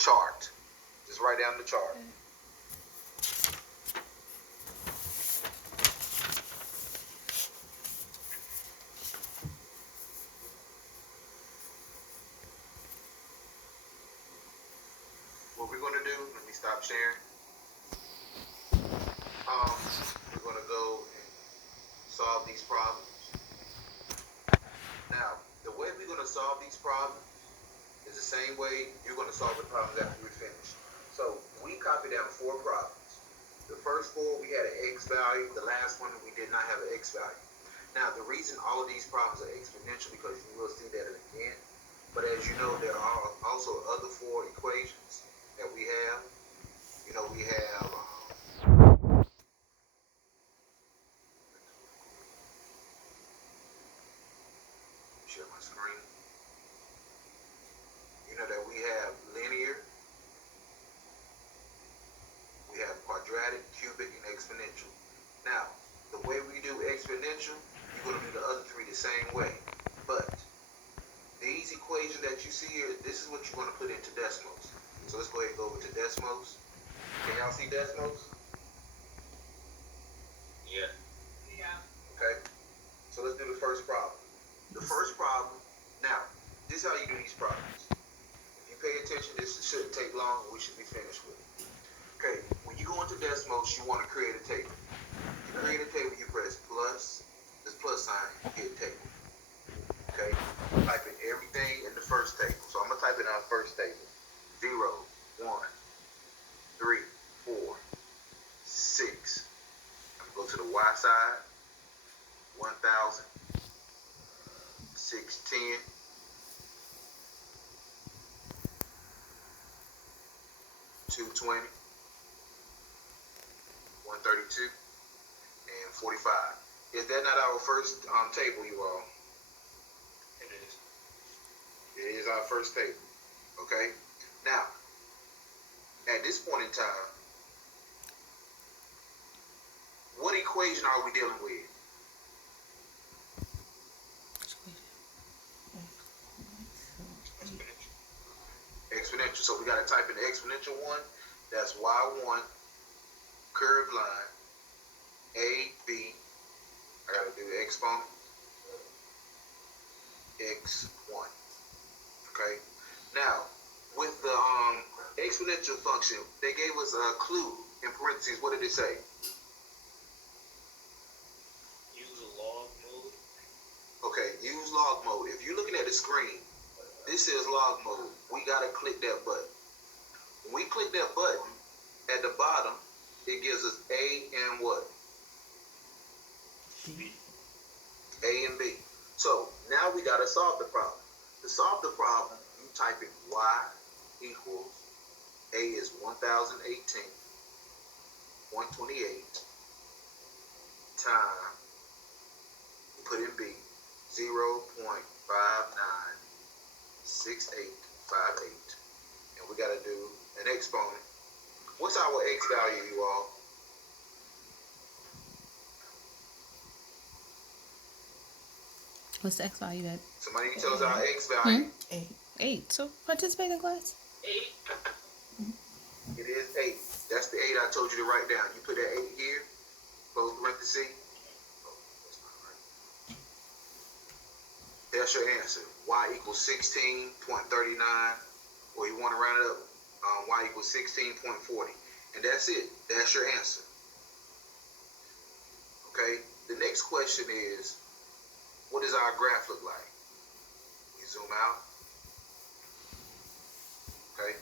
chart. Just write down the chart. What we're going to do, let me stop sharing. We're going to go and solve these problems. Now, the way we're going to solve these problems is the same way you're going to solve the problems after we're finished. So, we copied down 4 problems. The first 4, we had an x value. The last one, we did not have an x value. Now, the reason all of these problems are exponential, because you will see that at the end. But as you know, there are also other 4 equations that we have. You know, we have share my screen. You know that we have linear, we have quadratic, cubic, and exponential. Now, the way we do exponential, you're going to do the other 3 the same way. But these equations that you see here, this is what you're going to put into decimals. So let's go ahead and go over to decimals. Can y'all see decimals? Yeah. Okay. So let's do the first problem. The first problem, now, this is how you do these problems. If you pay attention, this shouldn't take long, we should be finished with it. Okay, when you go into decimals, you want to create a table. To create a table, you press plus, this plus sign, you hit table. Okay, type in everything in the first table. So I'm going to type in our first table. 0, 1, 3, 4, 6. I'm going to go to the Y side. 1,000. 610. 220. 132. And 45. Is that not our first table, you all? It is. It is our first table. Okay? Now, at this point in time, what equation are we dealing with? Exponential. So we got to type in the exponential one. That's y1 curved line a b. I got to do the exponent x1. Okay. Now with the exponential function, they gave us a clue in parentheses. What did it say? Use log mode. Okay. Use log mode. If you're looking at the screen, this says log mode. We got to click that button. When we click that button, at the bottom, it gives us A and what? B. A and B. So now we got to solve the problem. To solve the problem, you type in y equals, A is 1018, 128, time, you put in B, 0.596858. And we got to do an exponent. What's our x value, you all? What's the x value that? Somebody can tell us our x value. 8. So participate in class. 8. It is 8. That's the 8 I told you to write down. You put that 8 here, close parenthesis. Oh, that's not right. That's your answer. Y equals 16.39, or you want to round it up, y equals 16.40. And that's it. That's your answer. Okay? The next question is, what does our graph look like? You zoom out. Okay?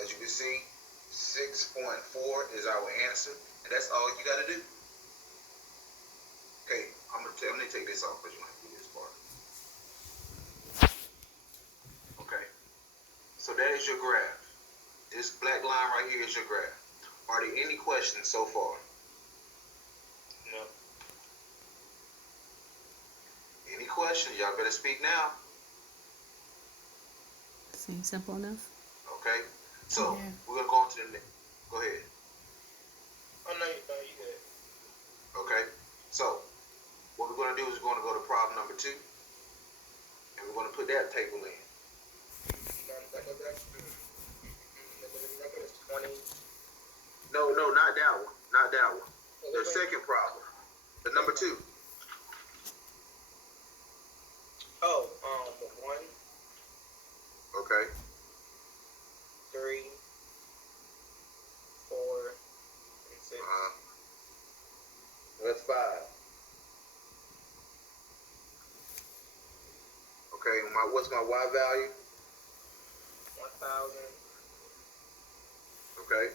As you can see, 6.4 is our answer, and that's all you got to do. Okay, I'm gonna take this off because you want to do this part. Okay, so that is your graph. This black line right here is your graph. Are there any questions so far? No. Any questions? Y'all better speak now. Seems simple enough. Okay, So Yeah. we're gonna go on to the next. Go ahead. Oh, no, you good. Okay. So what we're gonna do is we're gonna go to problem number 2, and we're gonna put that table in. It's 20. No, not that one. Not that one. The second problem. The number 2. Oh, 1, Okay. 3, 4, and 6. That's 5. Okay. What's my Y value? 1,000. Okay.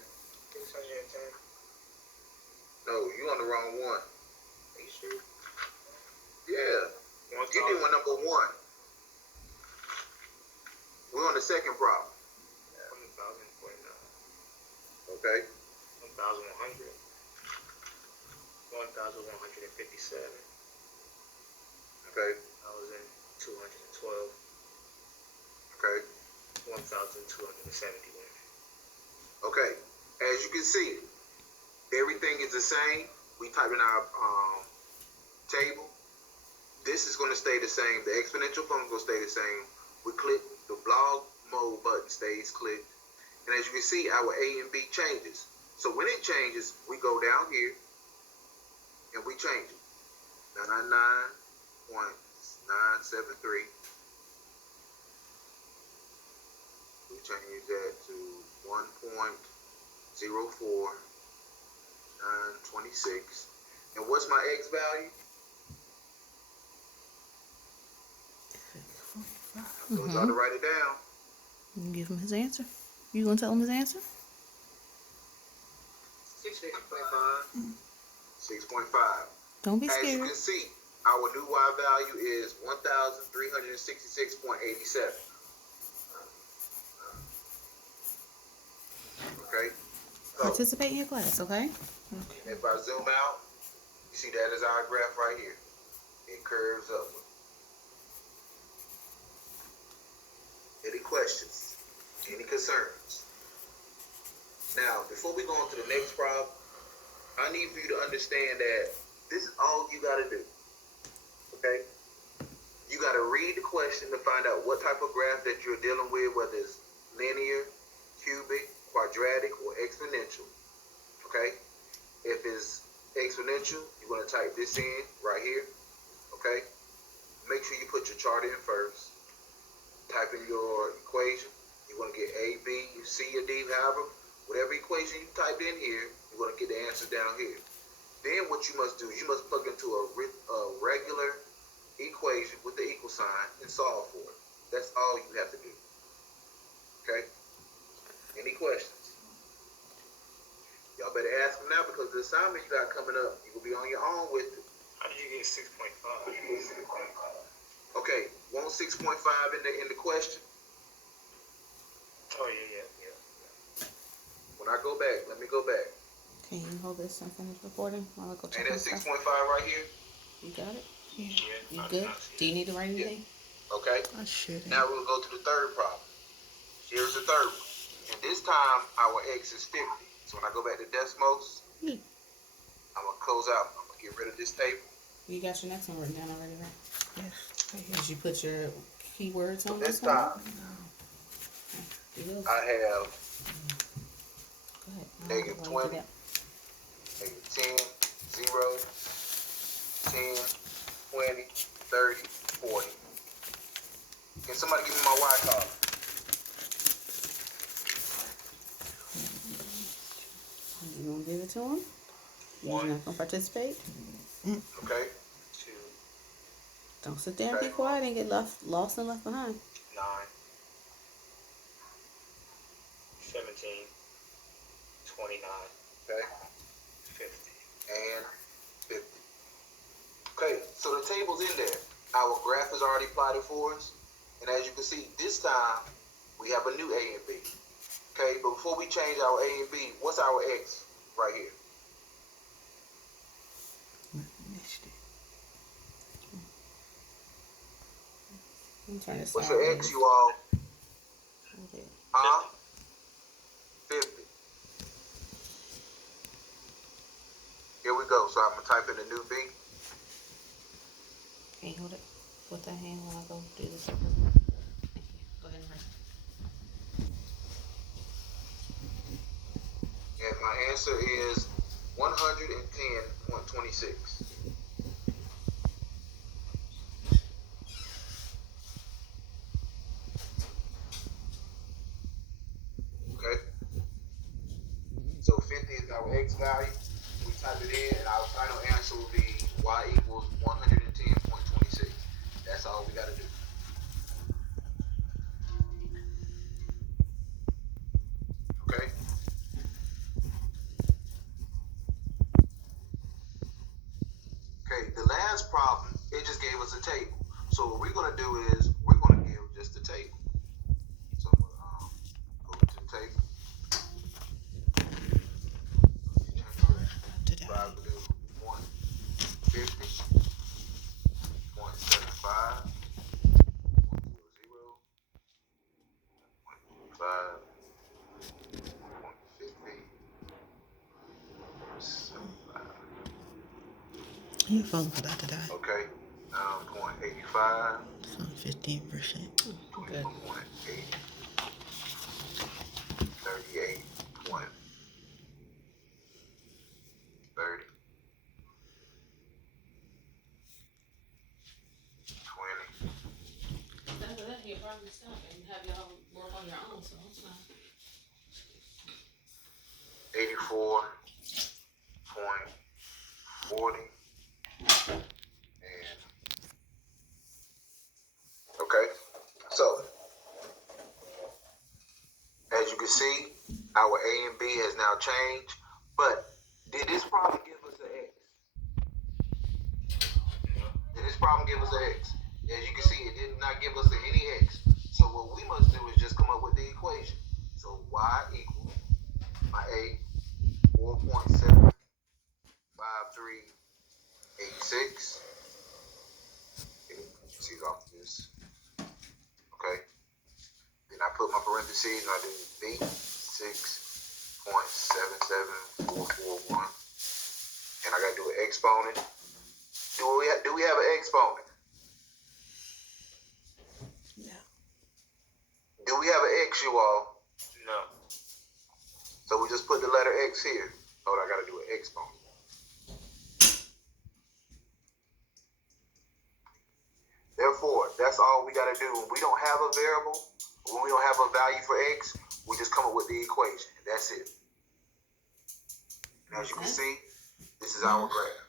610. No, you on the wrong one. Are you sure? Yeah. You did one number 1. We're on the second problem. 1,049. Okay. 1,100. 1,157. Okay. 1,212. Okay. 1,271. Okay. As you can see, everything is the same. We type in our table. This is going to stay the same. The exponential function will stay the same. We click the blog mode button stays clicked. And as you can see, our A and B changes. So when it changes, we go down here and we change it. 999.973. We change that to 1.04926. And what's my X value? So it's hard to write it down. You give him his answer. You gonna tell him his answer? 6.5. 6.5. Don't be As you scared. can see, our new Y value is 1,366.87. Okay? So, Participate in your class, okay? if I zoom out, you see that is our graph right here. It curves upward. Any questions? Any concerns? Now, before we go on to the next problem, I need for you to understand that this is all you got to do. Okay? You got to read the question to find out what type of graph that you're dealing with, whether it's linear, cubic, quadratic, or exponential. Okay? If it's exponential, you're going to type this in right here. Okay? Make sure you put your chart in first. Type in your equation. You're going to get A, B, C, or D, however. Whatever equation you type in here, you're going to get the answer down here. Then what you must do is you must plug into a regular equation with the equal sign and solve for it. That's all you have to do. Okay? Any questions? Y'all better ask them now because the assignment you got coming up, you will be on your own with it. How did you get 6.5? Okay, want 6.5 in the question? Oh, yeah. When I go back, let me go back. Can you hold this and finish recording while I go check Ain't my that stuff? 6.5 right here? You got it? Yeah. You good? Do you need to write anything? Okay. I should. Now we'll go to the third problem. Here's the third one. And this time, our X is 50. So when I go back to decimals, I'm going to close out. I'm going to get rid of this table. You got your next one written down already, right? Yes. Did you put your keywords So on this one? time, I have Go ahead. negative 20, negative 10, 0, 10, 20, 30, 40. Can somebody give me my Y column? You gonna give it to him? You're 1, not gonna participate? Okay. 2, Don't sit there and be quiet and get lost and left behind. 9, 17, 29, Okay. 50. And 50. Okay, so the table's in there. Our graph is already plotted for us. And as you can see, this time, we have a new A and B. Okay, but before we change our A and B, what's our X right here? I'm trying to What's your X, you all? Huh? So I'm gonna type in a new B. Can you hold it with that hand while I go do this? Thank you. Go ahead and write. And my answer is 110.26. Okay? So 50 is our X value. We type it in, and our final answer will be Y equals 110.26. That's all we got to do. Okay? Okay, the last problem, it just gave us a table. So what we're going to do is we're going to give just the table. So I'm going to go to the table. Five to do 150.75, 100, 1.50, Your phone about to die. okay, 0.85, It's on 15%. Good. 21.8, 38.30, 20, After that, you'll probably stop and have y'all work on your own, so it's fine. 84.40, and okay. So as you can see, our A and B has now changed. But did this problem give us an X? Did this problem give us an X? As you can see, it did not give us any X. So what we must do is just come up with the equation. So Y equals my A 4.75386. See off this. Okay. Then I put my parentheses and I do B 6.77441. And I gotta do an exponent. Do we have an exponent? No. Do we have an X, you all? No. So we just put the letter X here. Oh, I gotta do an exponent. Therefore, that's all we gotta do. When we don't have a variable, when we don't have a value for X, we just come up with the equation. That's it. And as you can see, this is our graph.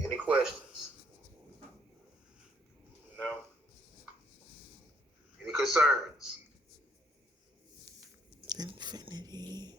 Any questions? No. Any concerns? Infinity.